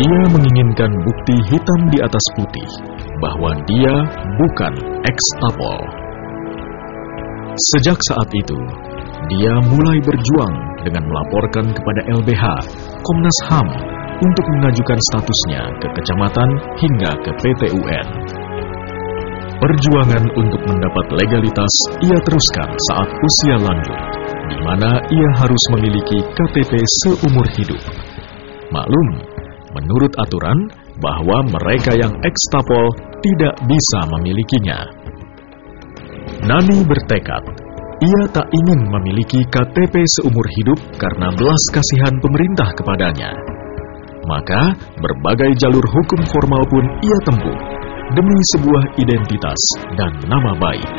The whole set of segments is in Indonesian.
Dia menginginkan bukti hitam di atas putih bahwa dia bukan ex-Tapol. Sejak saat itu, dia mulai berjuang dengan melaporkan kepada LBH, Komnas HAM, untuk mengajukan statusnya ke kecamatan hingga ke PT UN. Perjuangan untuk mendapat legalitas ia teruskan saat usia lanjut, di mana ia harus memiliki KTP seumur hidup. Maklum, menurut aturan bahwa mereka yang ex-Tapol tidak bisa memilikinya. Nani bertekad, ia tak ingin memiliki KTP seumur hidup karena belas kasihan pemerintah kepadanya. Maka, berbagai jalur hukum formal pun ia tempuh demi sebuah identitas dan nama baik.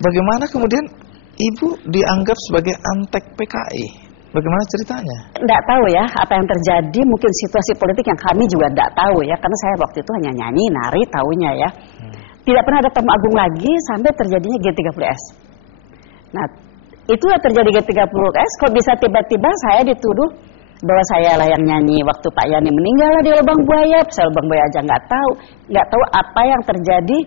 Bagaimana kemudian Ibu dianggap sebagai antek PKI? Bagaimana ceritanya? Tidak tahu ya apa yang terjadi, mungkin situasi politik yang kami juga tidak tahu ya, karena saya waktu itu hanya nyanyi, nari, tahunya ya. Tidak pernah ada tamu agung lagi sampai terjadinya G30S. Nah, itu terjadi G30S, kok bisa tiba-tiba saya dituduh bahwa saya lah yang nyanyi waktu Pak Yani meninggal di Lubang Buaya. Saya Lubang Buaya aja nggak tahu apa yang terjadi,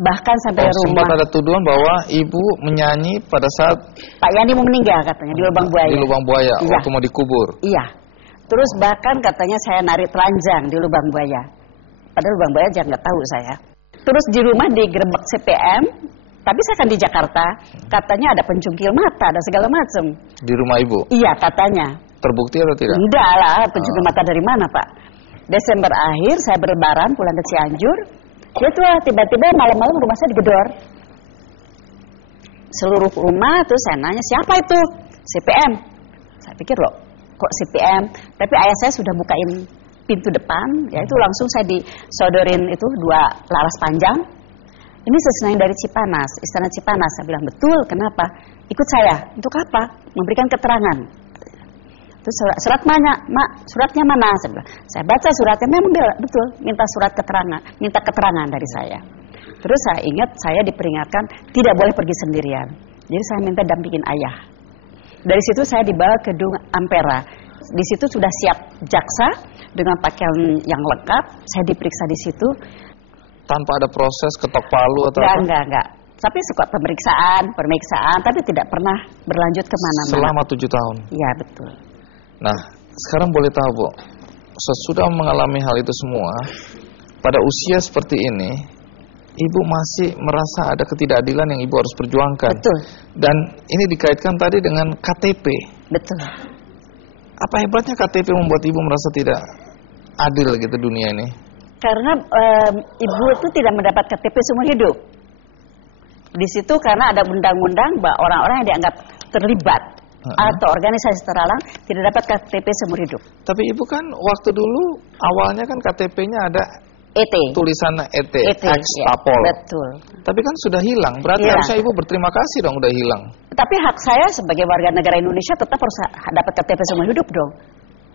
bahkan sampai rumah. Sempat ada tuduhan bahwa Ibu menyanyi pada saat Pak Yani mau meninggal katanya di Lubang Buaya. Di Lubang Buaya, iya. Waktu mau dikubur. Iya. Terus bahkan katanya saya nari telanjang di Lubang Buaya. Padahal Lubang Buaya aja nggak tahu saya. Terus di rumah digerebek CPM, tapi saya kan di Jakarta, katanya ada pencungkil mata, ada segala macam. Di rumah Ibu? Iya, katanya. Terbukti atau tidak? Enggak lah, pencungkil mata dari mana, Pak? Desember akhir, saya berlebaran pulang ke Cianjur, itu tiba-tiba malam-malam rumah saya digedor. Seluruh rumah, terus saya nanya, siapa itu? CPM. Saya pikir loh, kok CPM? Tapi ayah saya sudah bukain pintu depan, ya itu langsung saya disodorin itu 2 laras panjang. Ini sesenang dari Cipanas, Istana Cipanas. Saya bilang, betul, kenapa? Ikut saya, untuk apa? Memberikan keterangan. Terus surat mana, Mak? Suratnya mana? Saya bilang, saya baca suratnya, memang betul, minta surat keterangan, minta keterangan dari saya. Terus saya ingat, saya diperingatkan, tidak boleh pergi sendirian. Jadi saya minta dampingin ayah. Dari situ saya dibawa ke gedung Ampera. Di situ sudah siap jaksa dengan pakaian yang lengkap. Saya diperiksa di situ. Tanpa ada proses ketok palu atau apa? Enggak. Tapi suka pemeriksaan, tapi tidak pernah berlanjut kemana-mana. Selama 7 tahun? Iya, betul. Nah, sekarang boleh tahu, Bu, sesudah mengalami hal itu semua, pada usia seperti ini, Ibu masih merasa ada ketidakadilan yang Ibu harus perjuangkan. Betul. Dan ini dikaitkan tadi dengan KTP. Betul. Apa hebatnya KTP membuat Ibu merasa tidak adil gitu dunia ini? Karena Ibu itu tidak mendapat KTP seumur hidup. Di situ karena ada undang-undang bahwa orang-orang yang dianggap terlibat atau organisasi terlarang tidak dapat KTP seumur hidup. Tapi Ibu kan waktu dulu awalnya kan KTP-nya ada ET. Tulisan ET, ex-Tapol. Ya, betul. Tapi kan sudah hilang. Berarti harusnya Ibu berterima kasih dong udah hilang. Tapi hak saya sebagai warga negara Indonesia tetap harus dapat KTP seumur hidup dong.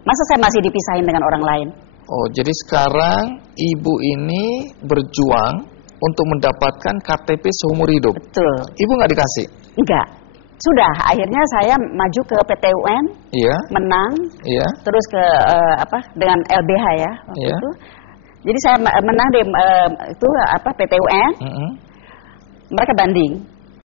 Masa saya masih dipisahin dengan orang lain? Oh, jadi sekarang Ibu ini berjuang untuk mendapatkan KTP seumur hidup. Betul. Ibu nggak dikasih? Enggak. Sudah, akhirnya saya maju ke PT UN, menang, terus ke dengan LBH ya waktu itu. Jadi saya menang di PT UN. Mereka banding.